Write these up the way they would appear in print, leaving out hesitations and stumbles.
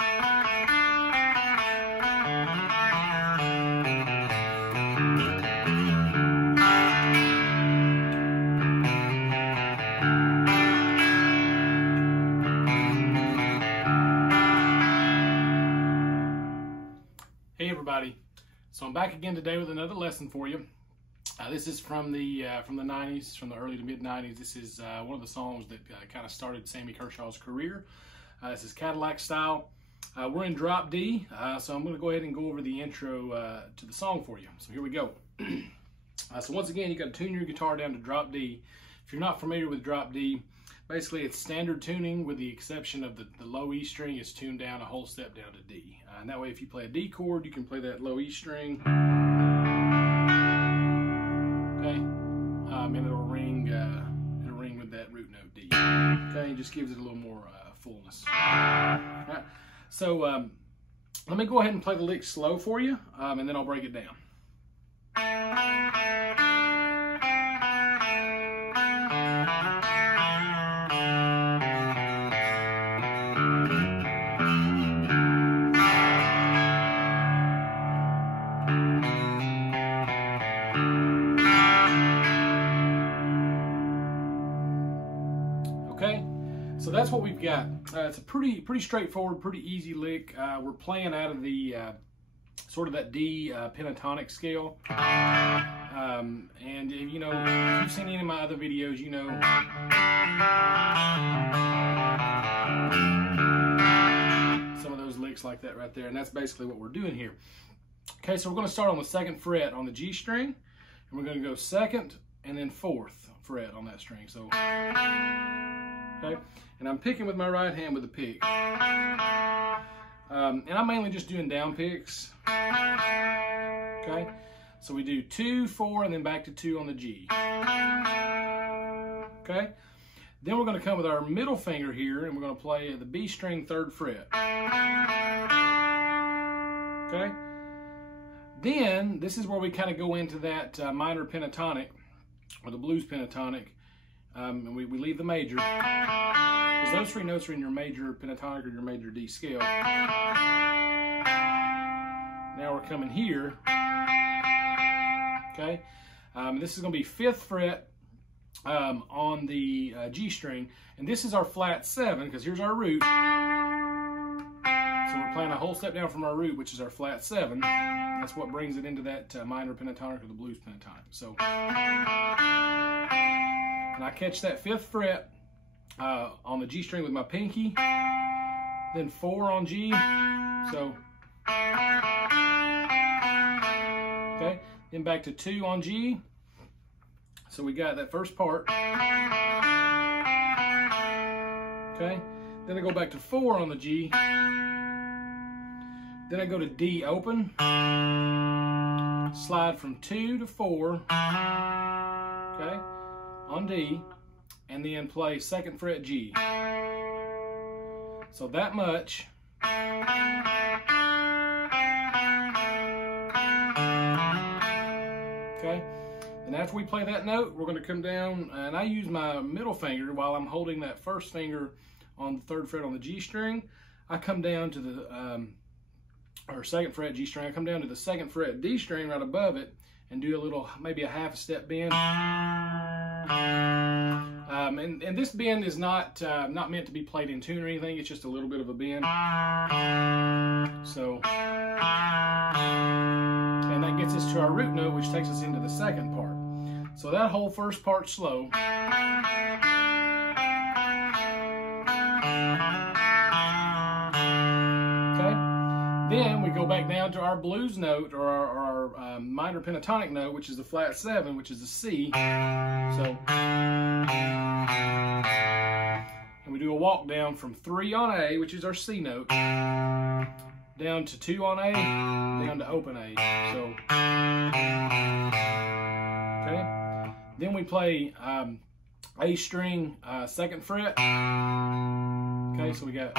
Hey everybody, so I'm back again today with another lesson for you. This is from the 90s, from the early to mid 90s. This is one of the songs that kind of started Sammy Kershaw's career. This is Cadillac Style. We're in drop D, so I'm going to go ahead and go over the intro to the song for you. So here we go. So once again, you got to tune your guitar down to drop D. If you're not familiar with drop D, basically it's standard tuning with the exception of the low E string is tuned down a whole step down to D. And that way if you play a D chord, you can play that low E string. Okay, and it'll ring with that root note D. Okay, it just gives it a little more fullness. All right. So let me go ahead and play the lick slow for you, and then I'll break it down. Okay, so that's what we've got. It's a pretty straightforward, pretty easy lick. We're playing out of the sort of that D pentatonic scale. And you know, if you've seen any of my other videos, you know some of those licks like that right there, and that's basically what we're doing here. Okay, so we're going to start on the 2nd fret on the G string, and we're going to go 2nd and then 4th fret on that string. So, okay, and I'm picking with my right hand with the pick, and I'm mainly just doing down picks. Okay, so we do 2, 4, and then back to 2 on the G. Okay, then we're going to come with our middle finger here, and we're going to play the B string 3rd fret. Okay, then this is where we kind of go into that minor pentatonic, or the blues pentatonic, and we leave the major, because those 3 notes are in your major pentatonic or your major D scale. Now we're coming here, okay, this is going to be 5th fret on the G string, and this is our flat 7, because here's our root, so we're playing a whole step down from our root, which is our flat 7. That's what brings it into that minor pentatonic or the blues pentatonic. So, and I catch that 5th fret on the G string with my pinky, then 4 on G, so, okay, then back to 2 on G, so we got that first part, okay, then I go back to 4 on the G, then I go to D open, slide from 2 to 4, okay, on D, and then play 2nd fret G. So that much. Okay, and after we play that note, we're going to come down, and I use my middle finger while I'm holding that first finger on the 3rd fret on the G string. I come down to the or 2nd fret G string. I come down to the 2nd fret D string right above it and do a little, maybe a half a step bend. And this bend is not meant to be played in tune or anything. It's just a little bit of a bend. So, and that gets us to our root note, which takes us into the 2nd part. So that whole first part slow. Then we go back down to our blues note, or our minor pentatonic note, which is the flat 7, which is a C. So, and we do a walk down from 3 on A, which is our C note, down to 2 on A, down to open A. So, okay. Then we play A string 2nd fret. Okay, so we got.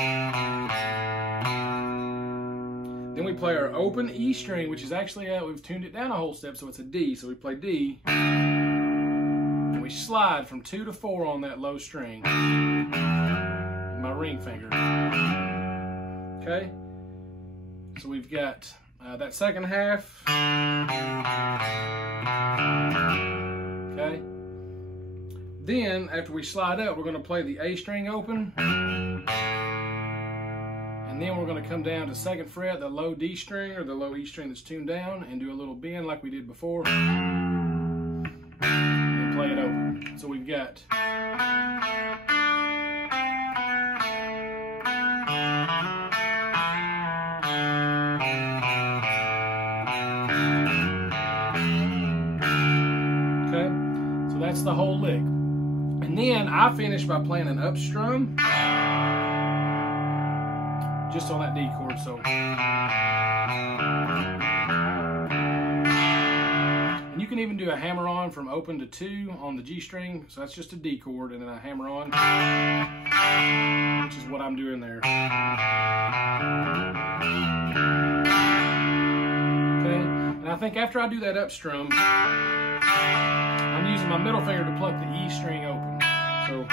Then we play our open E string, which is actually, we've tuned it down a whole step, so it's a D. So we play D, and we slide from 2 to 4 on that low string, my ring finger. Okay, so we've got that second half. Okay, then after we slide up, we're going to play the A string open, and then we're going to come down to 2nd fret, the low D string or the low E string that's tuned down, and do a little bend like we did before, and play it open. So we've got that's the whole lick. And then I finish by playing an up strum just on that D chord. So, and you can even do a hammer on from open to 2 on the G string. So that's just a D chord, and then a hammer on, which is what I'm doing there. Okay, and I think after I do that up strum, I'm using my middle finger to pluck the E string open. So, all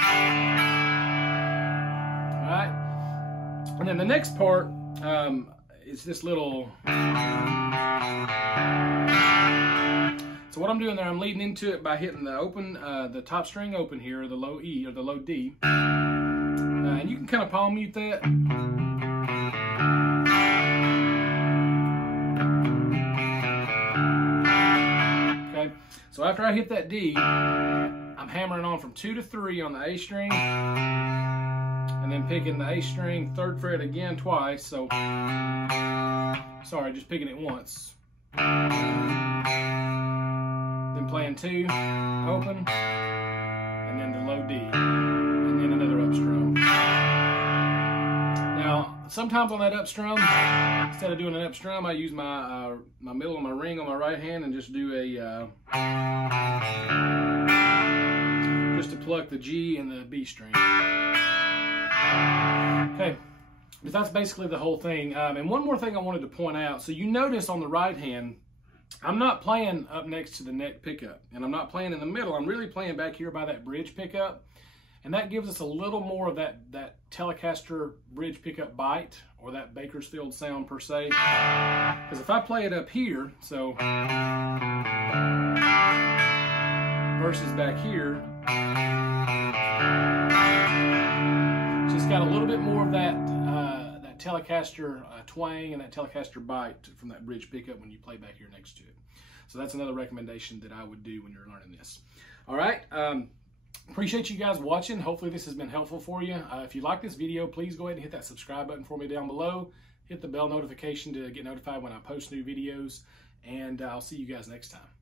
right. And then the next part is this little. So what I'm doing there, I'm leading into it by hitting the open, the top string open here, or the low E or the low D. And you can kind of palm mute that. So after I hit that D, I'm hammering on from 2 to 3 on the A string, and then picking the A string 3rd fret again twice. So, sorry, just picking it once. Then playing 2, open, and then the low D, and then another up strum. Now, sometimes on that up strum, instead of doing an up strum, I use my my middle of my ring on my right hand and just do a just to pluck the G and the B string. Okay, but that's basically the whole thing. And one more thing I wanted to point out. So you notice on the right hand, I'm not playing up next to the neck pickup, and I'm not playing in the middle. I'm really playing back here by that bridge pickup. And that gives us a little more of that Telecaster bridge pickup bite, or that Bakersfield sound per se. Because if I play it up here, so versus back here, it's just got a little bit more of that that Telecaster twang and that Telecaster bite from that bridge pickup when you play back here next to it. So that's another recommendation that I would do when you're learning this. All right. Appreciate you guys watching. Hopefully this has been helpful for you. If you like this video, please go ahead and hit that subscribe button for me down below. Hit the bell notification to get notified when I post new videos. And I'll see you guys next time.